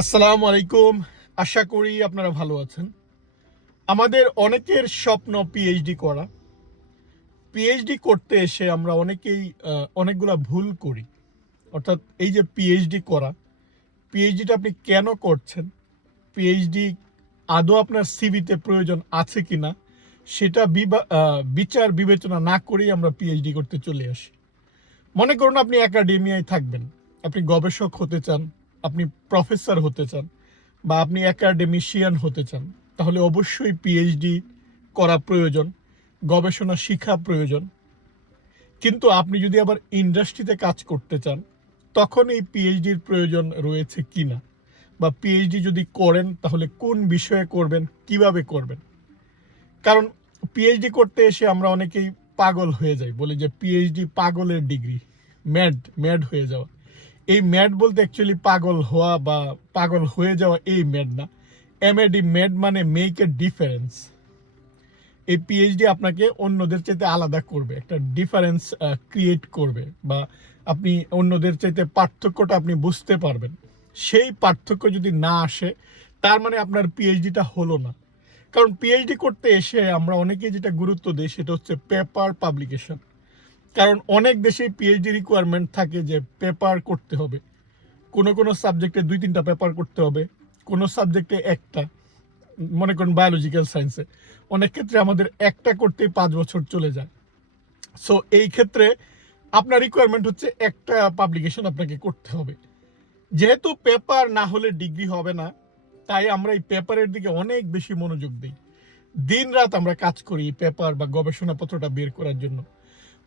আসসালামু আলাইকুম। আশা করি আপনারা ভালো আছেন। আমাদের অনেকের স্বপ্ন পিএইচডি করা। পিএইচডি করতে এসে আমরা অনেকেই অনেকগুলা ভুল করি। অর্থাৎ এই যে পিএইচডি করা পিএইচডিটা আপনি কেন করছেন? পিএইচডি আদৌ আপনার সিভিতে প্রয়োজন আছে কি না সেটা বিচার বিবেচনা না করেই আমরা পিএইচডি করতে চলে আসি। মনে করুন আপনি একাডেমিয়ায় থাকবেন। আপনি গবেষক হতে চান আপনি প্রফেসর হতে চান বা আপনি একাডেমিশিয়ান হতে চান, তাহলে অবশ্যই পিএইচডি করা প্রয়োজন, গবেষণা শিখা প্রয়োজন। কিন্তু আপনি যদি আবার ইন্ডাস্ট্রিতে কাজ করতে চান, তখন এই পিএইচডির প্রয়োজন রয়েছে কিনা? বা পিএইচডি যদি করেন, তাহলে কোন বিষয়ে করবেন, কীভাবে করবেন? কারণ পিএইচডি করতে এসে আমরা অনেকেই পাগল হয়ে যাই, বলি যে পিএইচডি পাগলের ডিগ্রি ম্যাড ম্যাড হয়ে যাওয়া। এই ম্যাড বলতে অ্যাকচুয়ালি পাগল হওয়া বা পাগল হয়ে যাওয়া এই ম্যাড না। এমএডি ম্যাড মানে মেক এ ডিফারেন্স এই পিএইচডি আপনাকে অন্যদের চাইতে আলাদা করবে, একটা ডিফারেন্স ক্রিয়েট করবে বা আপনি অন্যদের চাইতে পার্থক্যটা আপনি বুঝতে পারবেন। সেই পার্থক্য যদি না আসে, তার মানে আপনার পিএইচডিটা হলো না। কারণ পিএইচডি করতে এসে আমরা অনেকেই যেটা গুরুত্ব দিই সেটা হচ্ছে পেপার পাবলিকেশন কারণ অনেক দেশেই পিএইচডি রিকোয়ারমেন্ট থাকে যে পেপার করতে হবে। কোনো কোনো সাবজেক্টে দুই, তিনটা পেপার করতে হবে, কোনো সাবজেক্টে একটা, মনে করুন বায়োলজিক্যাল সায়েন্সে অনেক ক্ষেত্রে আমাদের একটা করতেই পাঁচ বছর চলে যায়। সো এই ক্ষেত্রে আপনার রিকোয়ারমেন্ট হচ্ছে একটা পাবলিকেশন আপনাকে করতে হবে। যেহেতু পেপার না হলে ডিগ্রি হবে না, তাই আমরা এই পেপারের দিকে অনেক বেশি মনোযোগ দিই। দিন রাত আমরা কাজ করি পেপার বা গবেষণাপত্রটা বের করার জন্য।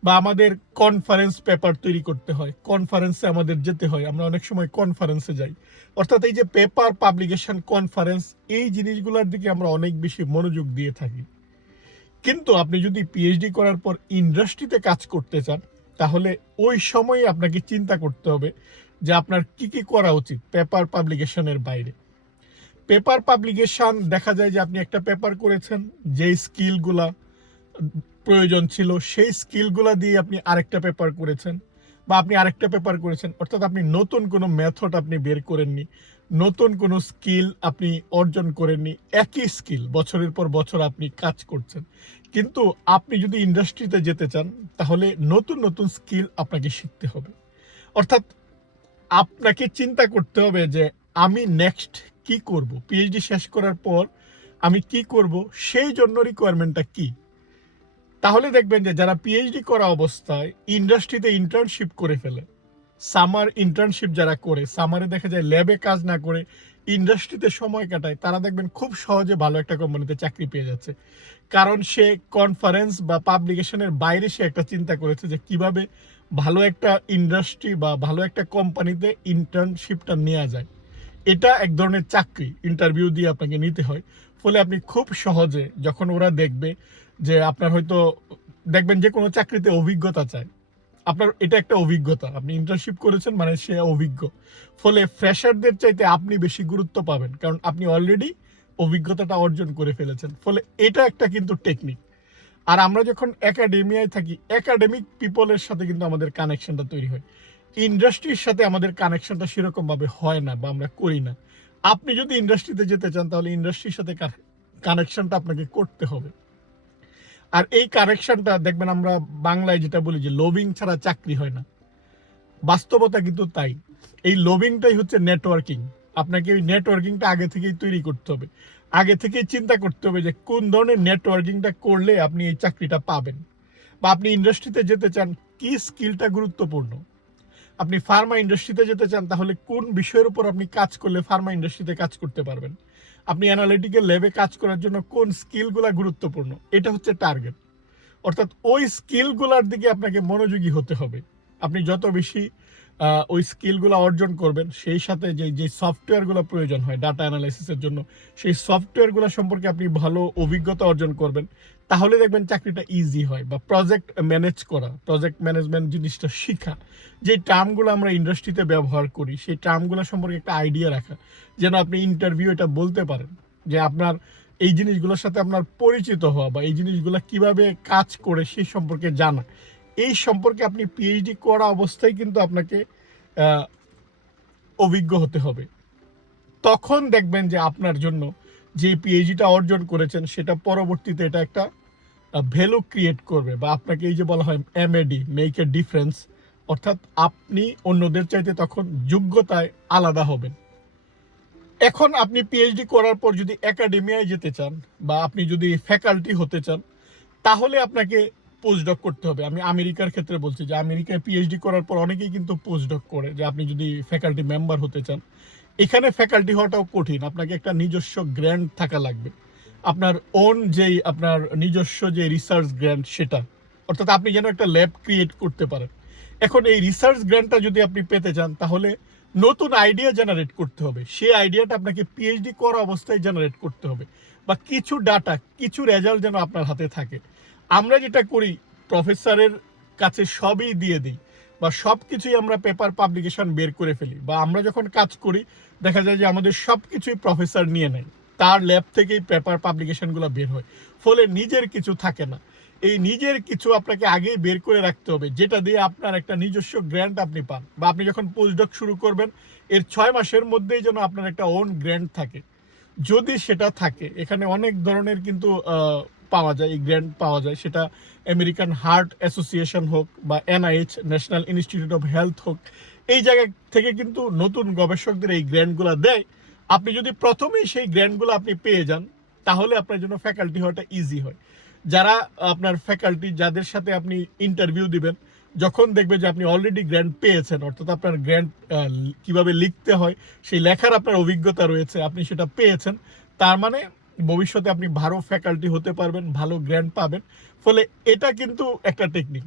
বা আমাদের কনফারেন্স পেপার তৈরি করতে হয় কনফারেন্সে আমাদের যেতে হয়, আমরা অনেক সময় কনফারেন্সে যাই। অর্থাৎ এই যে পেপার পাবলিকেশন কনফারেন্স এই জিনিসগুলোর দিকে আমরা অনেক বেশি মনোযোগ দিয়ে থাকি। কিন্তু আপনি যদি পিএইচডি করার পর ইন্ডাস্ট্রিতে কাজ করতে চান, তাহলে ওই সময়ে আপনাকে চিন্তা করতে হবে যে আপনার কি কি করা উচিত পেপার পাবলিকেশনের বাইরে। পেপার পাবলিকেশন দেখা যায় যে আপনি একটা পেপার করেছেন যে স্কিলগুলা প্রয়োজন ছিল, সেই স্কিলগুলা দিয়ে আপনি আরেকটা পেপার করেছেন বা আপনি আরেকটা পেপার করেছেন। অর্থাৎ আপনি নতুন কোনো মেথড আপনি বের করেননি, নতুন কোনো স্কিল আপনি অর্জন করেননি, একই স্কিল বছরের পর বছর আপনি কাজ করছেন। কিন্তু আপনি যদি ইন্ডাস্ট্রিতে যেতে চান, তাহলে নতুন নতুন স্কিল আপনাকে শিখতে হবে। অর্থাৎ আপনাকে চিন্তা করতে হবে যে, আমি নেক্সট কি করব? পিএইচডি শেষ করার পর আমি কি করব? সেই জন্য রিকোয়ারমেন্টটা কি? তাহলে দেখবেন যে যারা পিএইচডি করা অবস্থায় ইন্ডাস্ট্রিতে ইন্টার্নশিপ করে ফেলে সামার ইন্টার্নশিপ যারা করে সামারে দেখা যায় ল্যাবে কাজ না করে ইন্ডাস্ট্রিতে সময় কাটায়, তারা দেখবেন খুব সহজে ভালো একটা কোম্পানিতে চাকরি পেয়ে যাচ্ছে। কারণ সে কনফারেন্স বা পাবলিকেশনের বাইরে সে একটা চিন্তা করেছে যে কীভাবে ভালো একটা ইন্ডাস্ট্রি বা ভালো একটা কোম্পানিতে ইন্টার্নশিপটা নেওয়া যায়। এটা এক ধরনের চাকরি ইন্টারভিউ দিয়ে আপনাকে নিতে হয়। ফলে আপনি খুব সহজে যখন ওরা দেখবে যে আপনার হয়তো দেখবেন যে কোনো চাকরিতে অভিজ্ঞতা চায় আপনার এটা একটা অভিজ্ঞতা। আপনি ইন্টার্নশিপ করেছেন মানে সে অভিজ্ঞ। ফলে ফ্রেশারদের চাইতে আপনি বেশি গুরুত্ব পাবেন। কারণ আপনি অলরেডি অভিজ্ঞতাটা অর্জন করে ফেলেছেন। ফলে এটা একটা কিন্তু টেকনিক আর আমরা যখন একাডেমিয়ায় থাকি একাডেমিক পিপলের সাথে কিন্তু আমাদের কানেকশনটা তৈরি হয়। ইন্ডাস্ট্রির সাথে আমাদের কানেকশনটা সেরকমভাবে হয় না বা আমরা করি না। আপনি যদি ইন্ডাস্ট্রিতে যেতে চান, তাহলে ইন্ডাস্ট্রির সাথে কানেকশনটা আপনাকে করতে হবে। আর এই কানেকশনটা দেখবেন আমরা বাংলায় যেটা বলি যে লোভিং ছাড়া চাকরি হয় না। বাস্তবতা কিন্তু তাই। এই লোভিংটাই হচ্ছে নেটওয়ার্কিং আপনাকে ওই নেটওয়ার্কিংটা আগে থেকেই তৈরি করতে হবে। আগে থেকেই চিন্তা করতে হবে যে কোন ধরনের নেটওয়ার্কিংটা করলে আপনি এই চাকরিটা পাবেন। বা আপনি ইন্ডাস্ট্রিতে যেতে চান, কি স্কিলটা গুরুত্বপূর্ণ? আপনি ফার্মা ইন্ডাস্ট্রিতে যেতে চান, তাহলে কোন বিষয়ের উপর আপনি কাজ করলে ফার্মা ইন্ডাস্ট্রিতে কাজ করতে পারবেন? আপনি অ্যানালিটিক্যাল ল্যাবে কাজ করার জন্য কোন স্কিলগুলো গুরুত্বপূর্ণ? এটা হচ্ছে টার্গেট অর্থাৎ ওই স্কিলগুলার দিকে আপনাকে মনোযোগী হতে হবে। আপনি যত বেশি ওই স্কিলগুলো অর্জন করবেন, সেই সাথে যে যে সফটওয়্যারগুলো প্রয়োজন হয় ডাটা অ্যানালাইসিসের জন্য, সেই সফটওয়্যারগুলো সম্পর্কে আপনি ভালো অভিজ্ঞতা অর্জন করবেন। তাহলে দেখবেন চাকরিটা ইজি হয় বা প্রজেক্ট ম্যানেজ করা প্রজেক্ট ম্যানেজমেন্ট জিনিসটা শেখা। যে টার্মগুলো আমরা ইন্ডাস্ট্রিতে ব্যবহার করি, সেই টার্মগুলো সম্পর্কে একটা আইডিয়া রাখা। যেন আপনি ইন্টারভিউ এটা বলতে পারেন যে আপনার এই জিনিসগুলোর সাথে আপনার পরিচিত হওয়া বা এই জিনিসগুলো কীভাবে কাজ করে সেই সম্পর্কে জানা। এই সম্পর্কে আপনি পিএইচডি করা অবস্থায় কিন্তু আপনাকে অভিজ্ঞ হতে হবে। তখন দেখবেন যে আপনার জন্য যে পিএইচডিটা অর্জন করেছেন, সেটা পরবর্তীতে এটা একটা ভ্যালু ক্রিয়েট করবে বা আপনাকে এই যে বলা হয় এমএডি মেক এ ডিফারেন্স অর্থাৎ আপনি অন্যদের চাইতে তখন যোগ্যতায় আলাদা হবেন। এখন আপনি পিএইচডি করার পর যদি একাডেমিয়ায় যেতে চান বা আপনি যদি ফ্যাকাল্টি হতে চান, তাহলে আপনাকে পোস্টডক করতে হবে। আমি আমেরিকার ক্ষেত্রে বলছি যে আমেরিকায় পিএইচডি করার পর অনেকেই কিন্তু পোস্টডক করে যে আপনি যদি ফ্যাকাল্টি মেম্বার হতে চান। এখানে ফ্যাকাল্টি হওয়াটাও কঠিন। আপনাকে একটা নিজস্ব গ্র্যান্ড থাকা লাগবে। আপনার ওন যেই আপনার নিজস্ব যে রিসার্চ গ্র্যান্ড সেটা, অর্থাৎ আপনি যেন একটা ল্যাব ক্রিয়েট করতে পারেন। এখন এই রিসার্চ গ্র্যান্ডটা যদি আপনি পেতে চান, তাহলে নতুন আইডিয়া জেনারেট করতে হবে। সেই আইডিয়াটা আপনাকে পিএইচডি করা অবস্থায় জেনারেট করতে হবে। বা কিছু ডাটা কিছু রেজাল্ট যেন আপনার হাতে থাকে। আমরা যেটা করি প্রফেসরের কাছে সবই দিয়ে দিই, বা সব কিছুই আমরা পেপার পাবলিকেশন বের করে ফেলি, বা আমরা যখন কাজ করি, দেখা যায় যে আমাদের সব কিছুই প্রফেসর নিয়ে নেয়। তার ল্যাব থেকেই পেপার পাবলিকেশনগুলো বের হয়। ফলে নিজের কিছু থাকে না। এই নিজের কিছু আপনাকে আগেই বের করে রাখতে হবে, যেটা দিয়ে আপনার একটা নিজস্ব গ্র্যান্ট আপনি পান। বা আপনি যখন পোস্টডক শুরু করবেন, এর ছয় মাসের মধ্যেই যেন আপনার একটা ওন গ্র্যান্ট থাকে। যদি সেটা থাকে, এখানে অনেক ধরনের কিন্তু পাওয়া যায়, এই গ্র্যান্ট পাওয়া যায়। সেটা আমেরিকান হার্ট অ্যাসোসিয়েশন হোক বা NIH national institute of health হোক, এই জায়গা থেকে কিন্তু নতুন গবেষকদের এই গ্র্যান্টগুলো দেয়। আপনি যদি প্রথমেই সেই গ্র্যান্টগুলো আপনি পেয়ে যান, তাহলে আপনার জন্য ফ্যাকাল্টি হওয়াটা ইজি হয়। যারা আপনার ফ্যাকাল্টি, যাদের সাথে আপনি ইন্টারভিউ দিবেন, যখন দেখবে যে আপনি অলরেডি গ্র্যান্ড পেয়েছেন, অর্থাৎ আপনার গ্র্যান্ড কীভাবে লিখতে হয়, সেই লেখার আপনার অভিজ্ঞতা রয়েছে, আপনি সেটা পেয়েছেন, তার মানে ভবিষ্যতে আপনি ভালো ফ্যাকাল্টি হতে পারবেন, ভালো গ্র্যান্ড পাবেন। ফলে এটা কিন্তু একটা টেকনিক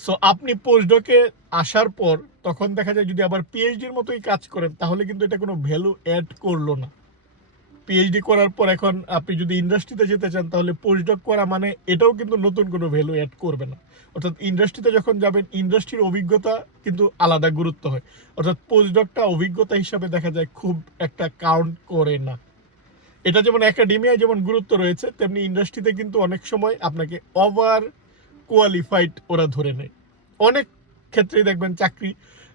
সো আপনি পোস্টডকে আসার পর তখন দেখা যায় যদি আবার পিএইচডির মতোই কাজ করেন, তাহলে কিন্তু এটা কোনো ভ্যালু অ্যাড করল না। পিএইচডি করার পর এখন আপনি যদি ইন্ডাস্ট্রিতে যেতে চান, তাহলে পোস্টডক করা মানে এটাও কিন্তু নতুন কোনো ভ্যালু অ্যাড করবে না। অর্থাৎ ইন্ডাস্ট্রিতে যখন যাবেন ইন্ডাস্ট্রির অভিজ্ঞতা কিন্তু আলাদা গুরুত্ব হয়। অর্থাৎ পোস্টডকটা অভিজ্ঞতা হিসাবে দেখা যায় খুব একটা কাউন্ট করে না। এটা যেমন একাডেমিয়ায় যেমন গুরুত্ব রয়েছে, তেমনি ইন্ডাস্ট্রিতে কিন্তু অনেক সময় আপনাকে ওভার কোয়ালিফাইড ওরা ধরে নেয়। অনেক ক্ষেত্রেই দেখবেন চাকরি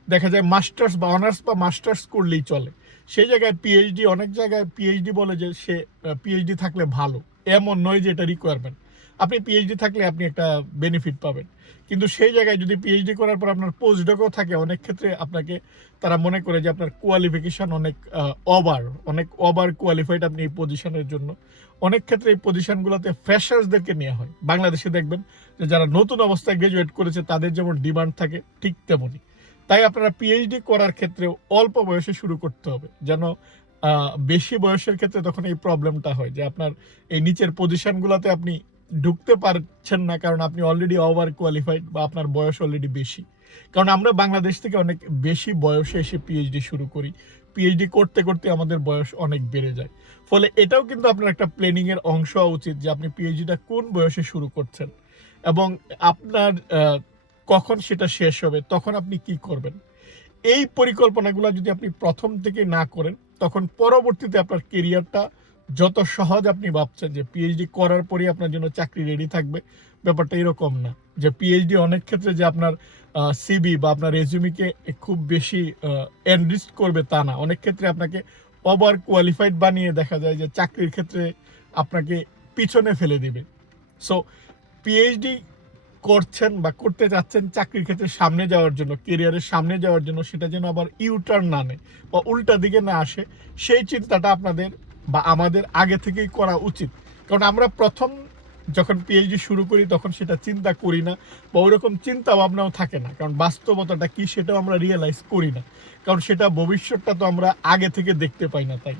দেখা যায় মাস্টার্স বা অনার্স বা মাস্টার্স করলেই চলে। সেই জায়গায় পিএইচডি অনেক জায়গায় পিএইচডি বলে যে সে পিএইচডি থাকলে ভালো। এমন নয় যে এটা রিকোয়ারমেন্ট আপনি পিএইচডি থাকলে আপনি একটা বেনিফিট পাবেন। কিন্তু সেই জায়গায় যদি পিএইচডি করার পর আপনার পোস্টডকও থাকে, অনেক ক্ষেত্রে আপনাকে তারা মনে করে যে আপনার কোয়ালিফিকেশন অনেক ওভার অনেক ওভার কোয়ালিফাইড আপনি এই পজিশনের জন্য। অনেক ক্ষেত্রে এই পজিশনগুলোতে ফ্রেশার্সদেরকে নেওয়া হয়। বাংলাদেশে দেখবেন যে যারা নতুন অবস্থায় গ্রাজুয়েট করেছে, তাদের যেমন ডিমান্ড থাকে, ঠিক তেমনই। তাই আপনারা পিএইচডি করার ক্ষেত্রে অল্প বয়সে শুরু করতে হবে। যেন বেশি বয়সের ক্ষেত্রে তখন এই প্রবলেমটা হয় যে আপনার এই নিচের পজিশনগুলোতে আপনি ঢুকতে পারছেন না কারণ আপনি অলরেডি ওভার কোয়ালিফাইড বা আপনার বয়স অলরেডি বেশি। কারণ আমরা বাংলাদেশ থেকে অনেক বেশি বয়সে এসে পিএইচডি শুরু করি। পিএইচডি করতে করতে আমাদের বয়স অনেক বেড়ে যায়। ফলে এটাও কিন্তু আপনার একটা প্ল্যানিং এর অংশ হওয়া উচিত যে আপনি পিএইচডিটা কোন বয়সে শুরু করছেন এবং আপনার কখন সেটা শেষ হবে, তখন আপনি কি করবেন। এই পরিকল্পনাগুলো যদি আপনি প্রথম থেকে না করেন, তখন পরবর্তীতে আপনার কেরিয়ারটা যত সহজ আপনি ভাবছেন যে পিএইচডি করার পরই আপনার জন্য চাকরি রেডি থাকবে, ব্যাপারটা এরকম না। যে পিএইচডি অনেক ক্ষেত্রে যে আপনার সিবি বা আপনার রেজুমিকে খুব বেশি এনরিচ করবে তা না। অনেক ক্ষেত্রে আপনাকে ওভার কোয়ালিফাইড বানিয়ে দেখা যায় যে চাকরির ক্ষেত্রে আপনাকে পিছনে ফেলে দিবে। সো পিএইচডি করছেন বা করতে যাচ্ছেন চাকরির ক্ষেত্রে সামনে যাওয়ার জন্য কেরিয়ারের সামনে যাওয়ার জন্য সেটা যেন আবার ইউটার্ন না নেয় বা উল্টা দিকে না আসে, সেই চিন্তাটা আপনাদের বা আমাদের আগে থেকেই করা উচিত। কারণ আমরা প্রথম যখন পিএইচডি শুরু করি তখন সেটা চিন্তা করি না বা ওইরকম চিন্তা ভাবনাও থাকে না। কারণ বাস্তবতাটা কি সেটাও আমরা রিয়েলাইজ করি না। কারণ সেটা ভবিষ্যৎটা তো আমরা আগে থেকে দেখতে পাই না তাই।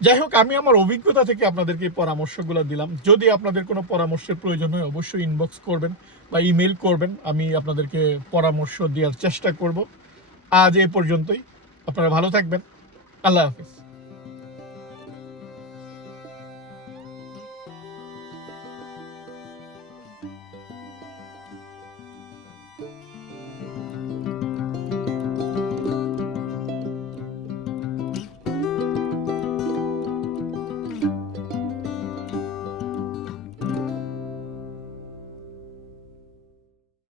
যাই হোক, আমি আমার অভিজ্ঞতা থেকে আপনাদেরকে এই পরামর্শগুলো দিলাম। যদি আপনাদের কোনো পরামর্শের প্রয়োজন হয় অবশ্যই ইনবক্স করবেন বা ইমেল করবেন। আমি আপনাদেরকে পরামর্শ দেওয়ার চেষ্টা করব। আজ এ পর্যন্তই। আপনারা ভালো থাকবেন। আল্লাহ হাফিজ।